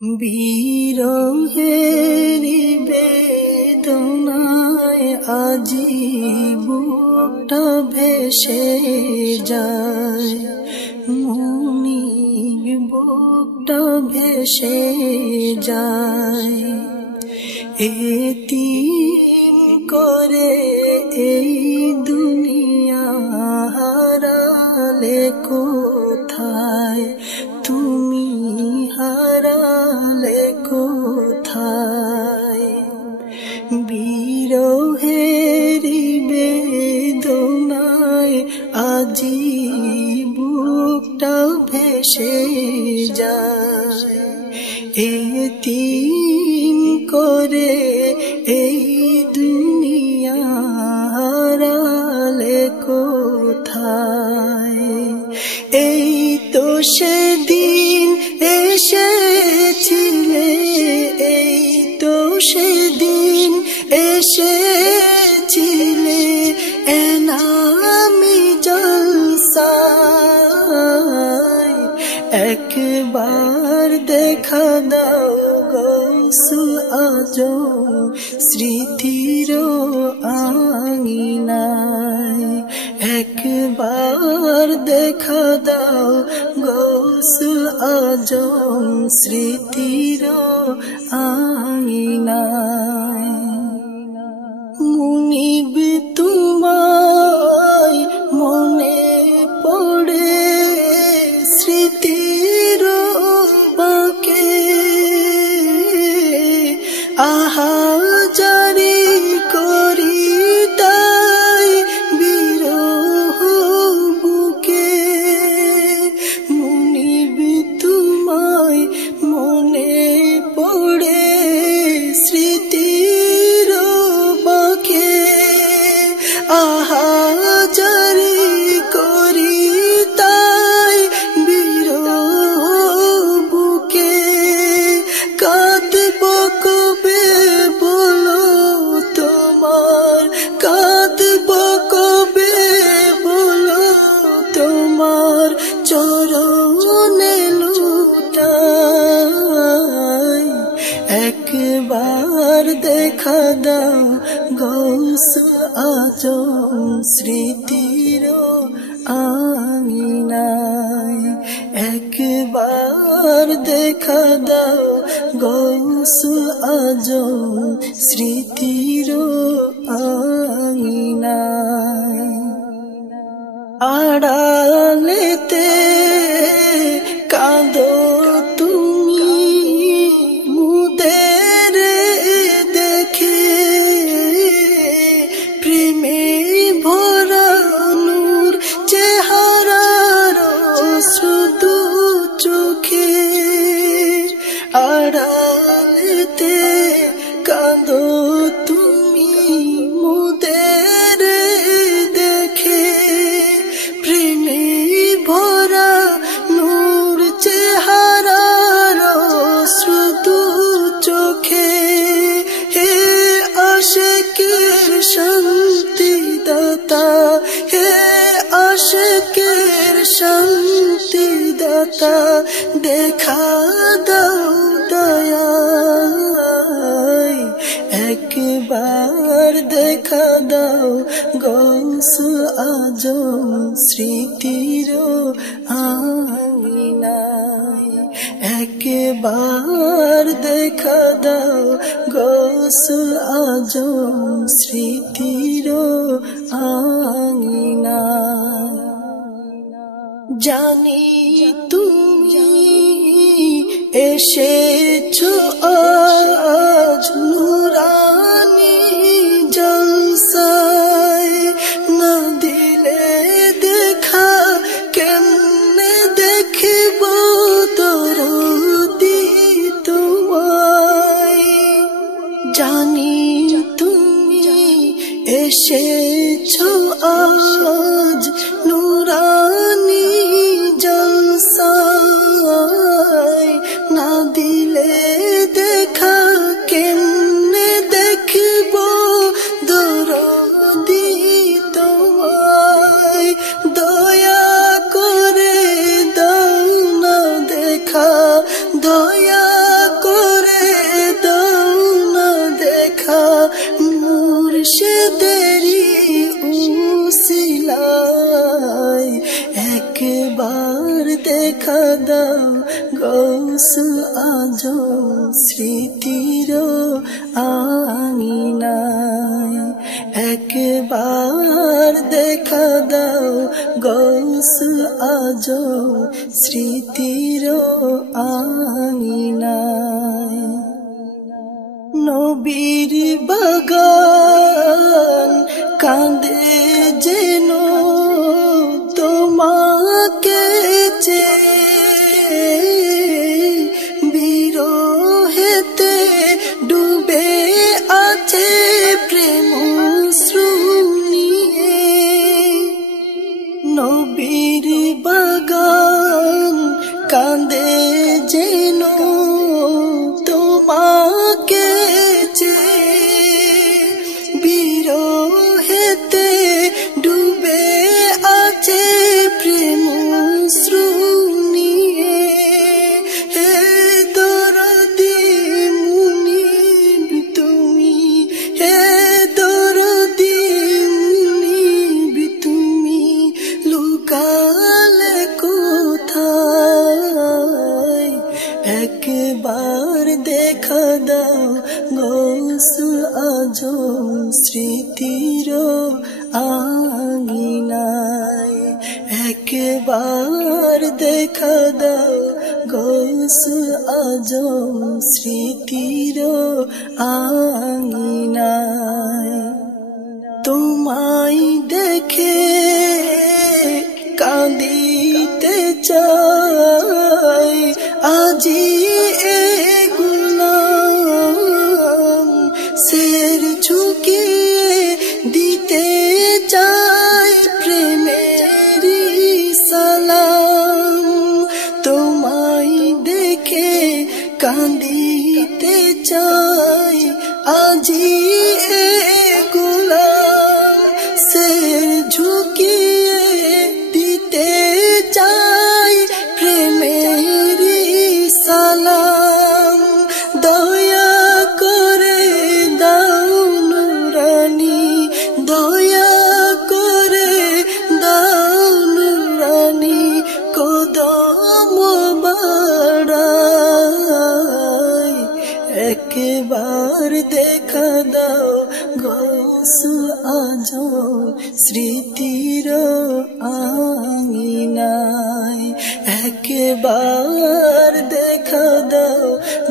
বিরহেরি বেদনায় আজি বুকটা ভেসে যায়, মনির বুকটা ভেসে যায়। এতিম করে এই দুনিয়া হারালে কোথায়, তুমি হারালে কোথায়। বিরহেরি বেদনায় আজি বুকটা ভেসে যায়, এতিম করে এই দুনিয়া হারালে কোথায়। এই তো সেদিন এসেছিলে, এই তো সেদিন এসেছিলে এনামি জলসায়। একবার দেখা দাও গৌসুল আজম স্মৃতির আঙিনায়, একবার দেখা দাও গৌসুল আজম স্মৃতির আঙিনায়। মুনিব তোমায় মনে পড়ে স্মৃতির বাঁকে, আহাজারি করি তাই বিরহ বুকে। মুনিব তোমায় মনে পড়ে স্মৃতির বাঁকে, আহাজারি করি তাই বিরহ বুকে। কাঁদব কবে বলো তোমার, কাঁদব কবে বলো তোমার চরণে লুটাই। একবার দেখা দাও গৌসুল আজম স্মৃতির আঙিনায়, একবার দেখা দাও গৌসুল আজম স্মৃতির আঙিনায়। আড়ালেতে কাঁদো তুমি মুদের দেখে, প্রেমে ভরা নূর চেহারার শুধু চোখে। আড়ালেতে কাঁদো তুমি মুদের দেখে, প্রেমে ভরা নূর চেহারার শুধু চোখে। হে আশিকের শান্তি দাতা, হে আশিকের শান্তি দাতা, দেখা দাও দয়ায়। একবার দেখা দাও গৌসুল আজম স্মৃতির আঙিনায়, একবার দেখা দাও গৌসুল আজম স্মৃতির আঙিনায়। জানি তুমি এসেছো আজ নুরানি জলসায়, না দিলে দেখা কেমনে দেখিব দরদি তোমায়। জানি তুমি এসেছো আজ নুরানি জলসায়, না দিলে মুর্শিদেরি উসিলায় একবার দেখা দাও গৌসুল আজম স্মৃতির আঙিনায় একবার দেখা দাও গৌসুল আজম স্মৃতির আঙিনায় নবীর বাগান কাঁদে যেন তোমাকে চেয়ে বিরহেতে ডুবে আছে প্রেম নিয়ে নবীর বাগান কাঁদে যেন তোমাকে বিরহেতে ডুবে আছে প্রেম নিয়ে হে দরদি মুনিব তুমি হে দরদি মুনিব তুমি লুকালে কোথায় একবার দেখা দাও গৌসুল আজম স্মৃতির আঙিনায় একবার দেখা দাও গৌসুল আজম স্মৃতির আঙিনায় তোমায় দেখে কাঁদিতে চাই আজি এ গুলাম সের ঝুঁকিয়ে দিতে চাই প্রেমেরি সালাম তোমায় দেখে কাঁদিতে চাই আজি এ গুলাম সের ঝুঁকিয়ে দিতে চাই প্রেমেরি সালাম দয়া করে দাও নুরানি দয়া করে দাও নুরানি কদম বাড়াই একবার দেখা দাও গৌসুল আজম স্মৃতির আঙিনায় একবার দেখা দাও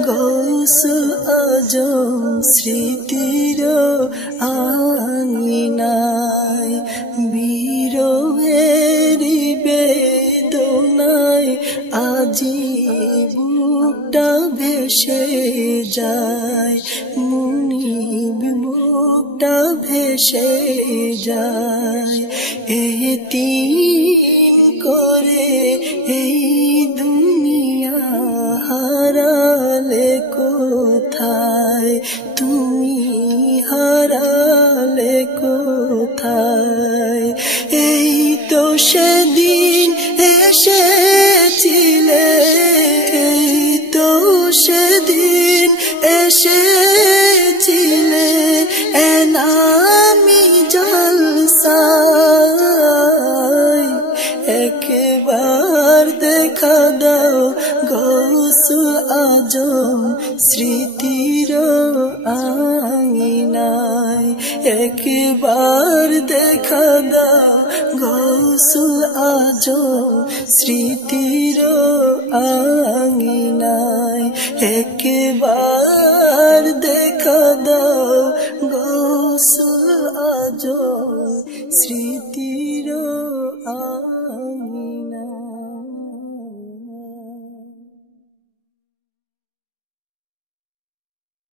গৌসুল আজম স্মৃতির আঙিনায় বিরহেরি বেদনায় আজি বুকটা ভেসে যায় মুনিব বুকটা ভেসে যায় এতিম করে এই দুনিয়া হারালে কোথায় তুমি হারালে কোথায় এই তো সেদিন এসেছিলে এই তো সেদিন এসেছিলে এনামি জলসায় একবার দেখা দাও গৌসুল আজম স্মৃতির আঙিনায় একবার দেখা দাও গৌসুল আজম স্মৃতির আঙিনায় একবার দেখা দাও গৌসুল আজম স্মৃতির